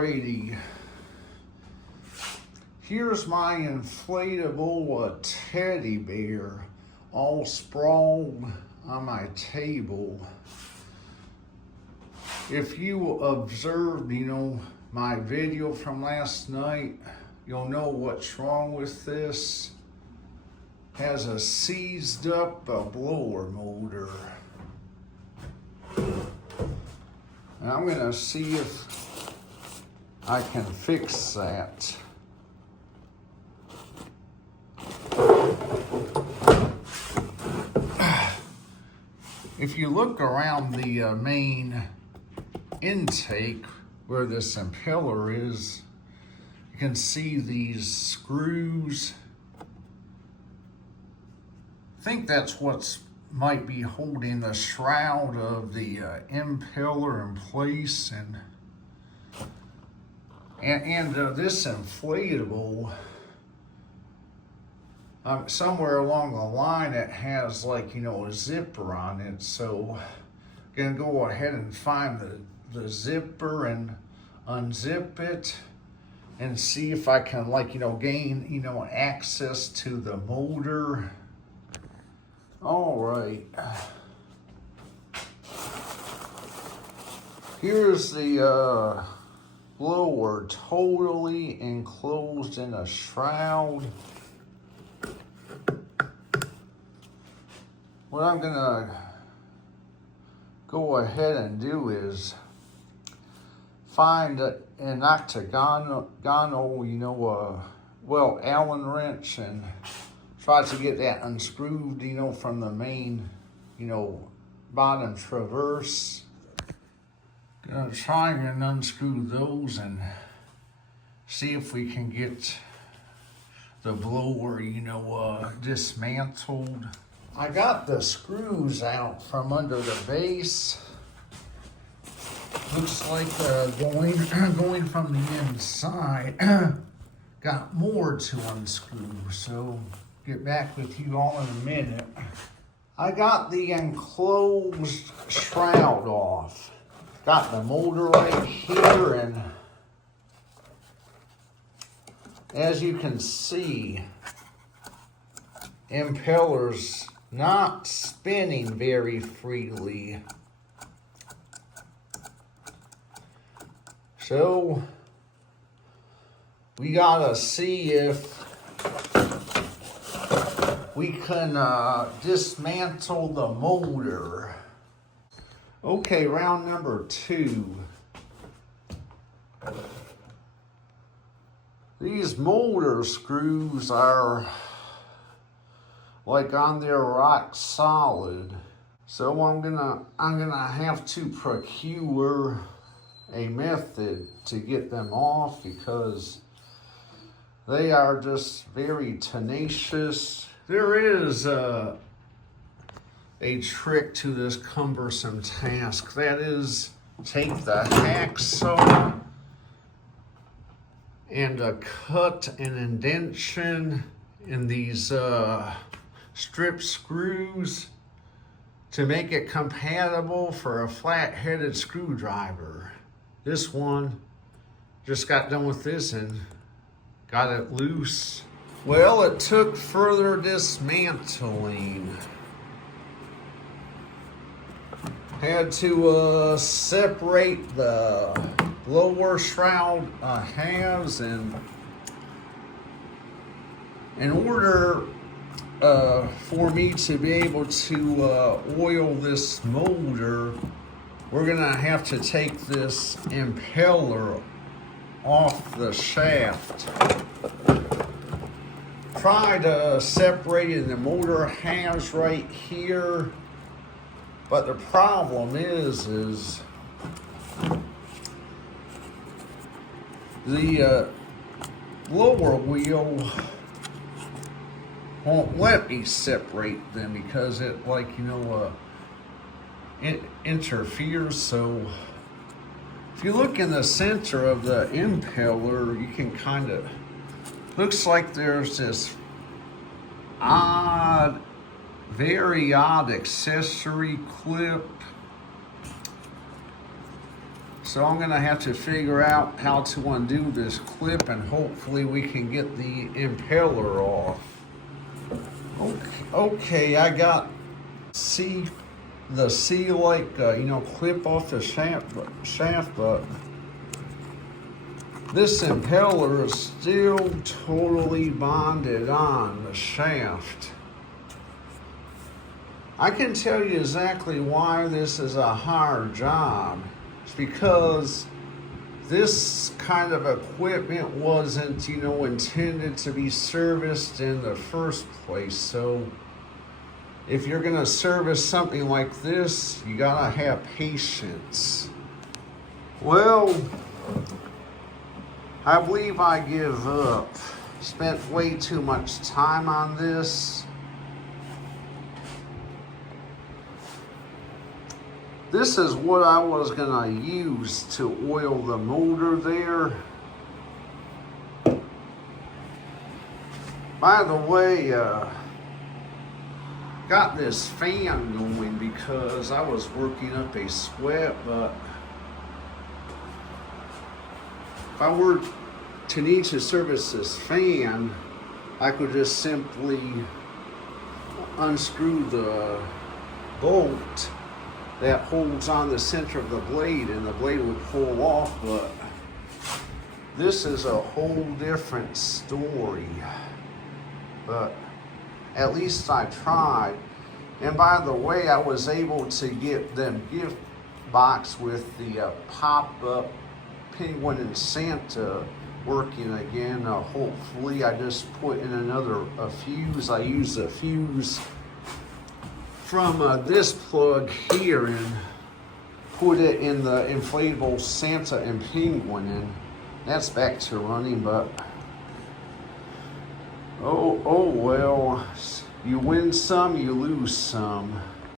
Alrighty, here's my inflatable teddy bear all sprawled on my table. If you observed, my video from last night, you'll know what's wrong with this. Has a seized up blower motor. And I'm gonna see if I can fix that. If you look around the main intake where this impeller is, you can see these screws. I think that's what's might be holding the shroud of the impeller in place, and this inflatable, somewhere along the line it has a zipper on it, so I'm gonna go ahead and find the zipper and unzip it and see if I can gain access to the motor. All right, here's the blower totally enclosed in a shroud. What I'm gonna go ahead and do is find an octagonal, Allen wrench and try to get that unscrewed, from the main, bottom traverse. Gonna try and unscrew those and see if we can get the blower, dismantled. I got the screws out from under the base. Looks like going from the inside. Got more to unscrew, so get back with you all in a minute. I got the enclosed shroud off. Got the motor right here, and as you can see, impeller's not spinning very freely. So we gotta see if we can dismantle the motor. Okay, round number 2. These motor screws are on their rock solid. So I'm gonna have to procure a method to get them off because they are just very tenacious. There is a trick to this cumbersome task. That is, take the hacksaw and cut an indention in these strip screws to make it compatible for a flat-headed screwdriver. This one, just got done with this and got it loose. Well, it took further dismantling. Had to separate the blower shroud halves, and in order for me to be able to oil this motor, we're gonna have to take this impeller off the shaft. Tried separating the motor halves right here, but the problem is the blower wheel won't let me separate them because it it interferes. So if you look in the center of the impeller, you can looks like there's this very odd accessory clip. So I'm gonna have to figure out how to undo this clip, and hopefully we can get the impeller off. Okay, I got the clip off the shaft, but this impeller is still totally bonded on the shaft. I can tell you exactly why this is a hard job. It's because this kind of equipment wasn't, intended to be serviced in the first place. So if you're gonna service something like this, you gotta have patience. Well, I believe I give up. Spent way too much time on this. This is what I was gonna use to oil the motor there. By the way, got this fan going because I was working up a sweat, but if I were to need to service this fan, I could just simply unscrew the bolt that holds on the center of the blade, and the blade would pull off. But this is a whole different story. But at least I tried. And by the way, I was able to get them gift box with the pop-up Penguin and Santa working again. Hopefully, I just put in a fuse. I used a fuse from this plug here and put it in the inflatable Santa and Penguin, and that's back to running. But oh well, you win some, you lose some.